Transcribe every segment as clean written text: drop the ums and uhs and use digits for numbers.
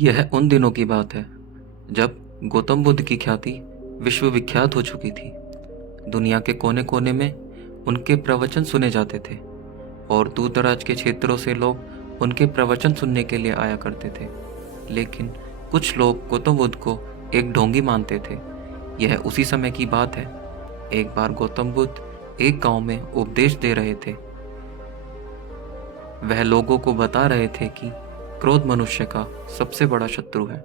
यह उन दिनों की बात है जब गौतम बुद्ध की ख्याति विश्वविख्यात हो चुकी थी। दुनिया के कोने-कोने में उनके प्रवचन सुने जाते थे और दूर-दराज के क्षेत्रों से लोग उनके प्रवचन सुनने के लिए आया करते थे। लेकिन कुछ लोग गौतम बुद्ध को एक ढोंगी मानते थे। यह उसी समय की बात है। एक बार गौतम बुद्ध एक गांव में उपदेश दे रहे थे। वह लोगों को बता रहे थे कि क्रोध मनुष्य का सबसे बड़ा शत्रु है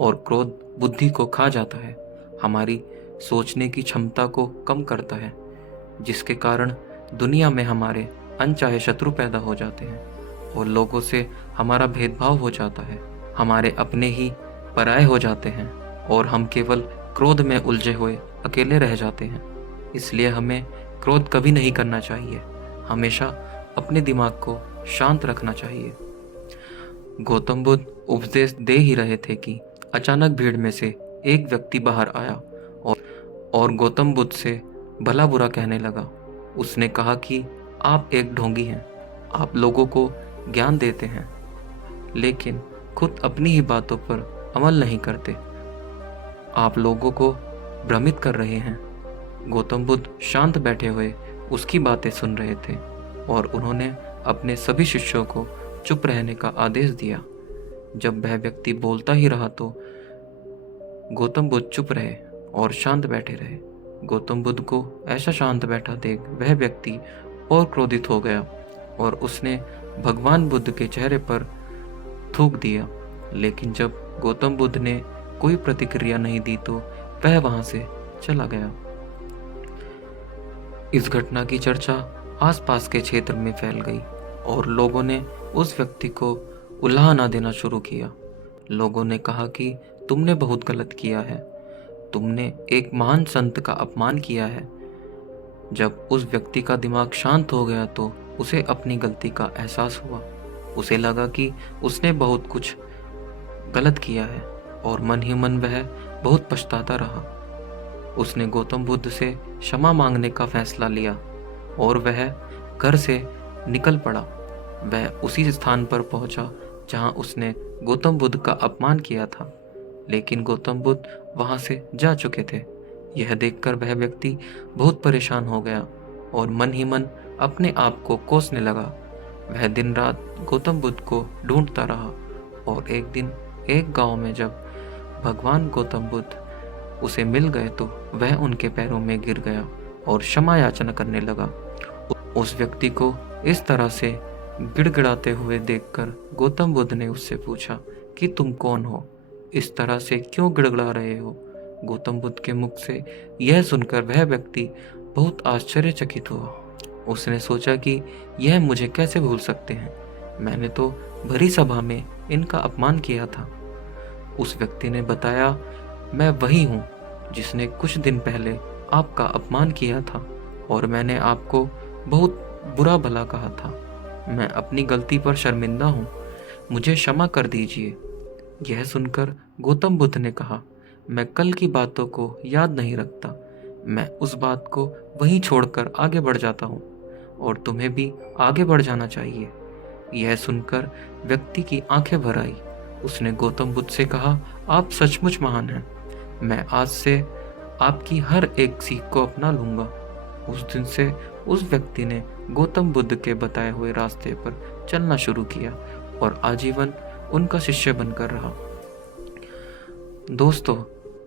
और क्रोध बुद्धि को खा जाता है, हमारी सोचने की क्षमता को कम करता है, जिसके कारण दुनिया में हमारे अनचाहे शत्रु पैदा हो जाते हैं और लोगों से हमारा भेदभाव हो जाता है, हमारे अपने ही पराये हो जाते हैं और हम केवल क्रोध में उलझे हुए अकेले रह जाते हैं। इसलिए हमें क्रोध कभी नहीं करना चाहिए, हमेशा अपने दिमाग को शांत रखना चाहिए। गौतम बुद्ध उपदेश दे ही रहे थे कि अचानक भीड़ में से एक व्यक्ति बाहर आया और गौतम बुद्ध से भला बुरा कहने लगा। उसने कहा कि आप एक ढोंगी हैं, आप लोगों को ज्ञान देते हैं लेकिन खुद अपनी ही बातों पर अमल नहीं करते, आप लोगों को भ्रमित कर रहे हैं। गौतम बुद्ध शांत बैठे हुए उसकी बातें सुन रहे थे और उन्होंने अपने सभी शिष्यों को चुप रहने का आदेश दिया। जब वह व्यक्ति बोलता ही रहा तो गौतम बुद्ध चुप रहे और शांत बैठे रहे। गौतम बुद्ध को ऐसा शांत बैठा देख वह व्यक्ति और क्रोधित हो गया और उसने भगवान बुद्ध के चेहरे पर थूक दिया। लेकिन जब गौतम बुद्ध ने कोई प्रतिक्रिया नहीं दी तो वह वहां से चला गया। इस घटना की चर्चा आसपास के क्षेत्र में फैल गई और लोगों ने उस व्यक्ति को उलाहना देना शुरू किया। लोगों ने कहा कि तुमने बहुत गलत किया है, तुमने एक महान संत का अपमान किया है। जब उस व्यक्ति का दिमाग शांत हो गया तो उसे अपनी गलती का एहसास हुआ। उसे लगा कि उसने बहुत कुछ गलत किया है और मन ही मन वह बहुत पछताता रहा। उसने गौतम बुद्ध से क्षमा मांगने का फैसला लिया और वह घर से निकल पड़ा। वह उसी स्थान पर पहुंचा जहां उसने गौतम बुद्ध का अपमान किया था, लेकिन गौतम बुद्ध वहां से जा चुके थे। यह देखकर वह व्यक्ति बहुत परेशान हो गया और मन ही मन अपने आप को कोसने लगा। वह दिन रात गौतम बुद्ध को ढूंढता रहा और एक दिन एक गांव में जब भगवान गौतम बुद्ध उसे मिल गए तो वह उनके पैरों में गिर गया और क्षमा याचना करने लगा। उस व्यक्ति को इस तरह से गिड़गिड़ाते हुए देखकर गौतम बुद्ध ने उससे पूछा कि तुम कौन हो, इस तरह से क्यों गिड़गिड़ा रहे हो। गौतम बुद्ध के मुख से यह सुनकर वह व्यक्ति बहुत आश्चर्यचकित हुआ। उसने सोचा कि यह मुझे कैसे भूल सकते हैं, मैंने तो भरी सभा में इनका अपमान किया था। उस व्यक्ति ने बताया, मैं वही हूँ जिसने कुछ दिन पहले आपका अपमान किया था और मैंने आपको बहुत बुरा भला कहा था। मैं अपनी गलती पर शर्मिंदा हूँ, मुझे क्षमा कर दीजिए। यह सुनकर गौतम बुद्ध ने कहा, मैं कल की बातों को याद नहीं रखता, मैं उस बात को वहीं छोड़कर आगे बढ़ जाता हूँ और तुम्हें भी आगे बढ़ जाना चाहिए। यह सुनकर व्यक्ति की आंखें भर आई। उसने गौतम बुद्ध से कहा, आप सचमुच महान हैं, मैं आज से आपकी हर एक सीख को अपना लूंगा। उस दिन से उस व्यक्ति ने गौतम बुद्ध के बताए हुए रास्ते पर चलना शुरू किया और आजीवन उनका शिष्य बनकर रहा। दोस्तों,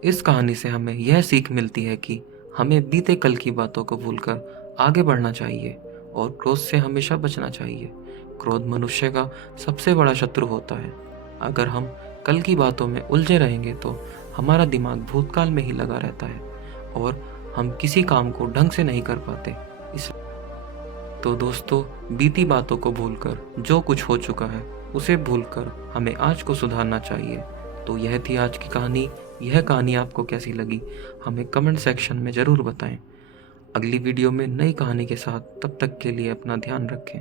इस कहानी से हमें यह सीख मिलती है कि हमें बीते कल की बातों को भूलकर आगे बढ़ना चाहिए और क्रोध से हमेशा बचना चाहिए। क्रोध मनुष्य का सबसे बड़ा शत्रु होता है। अगर हम कल की बातों में उलझे रहेंगे तो हमारा दिमाग भूतकाल में ही लगा रहता है और हम किसी काम को ढंग से नहीं कर पाते। तो दोस्तों, बीती बातों को भूलकर जो कुछ हो चुका है उसे भूलकर हमें आज को सुधारना चाहिए। तो यह थी आज की कहानी। यह कहानी आपको कैसी लगी हमें कमेंट सेक्शन में ज़रूर बताएं। अगली वीडियो में नई कहानी के साथ, तब तक के लिए अपना ध्यान रखें।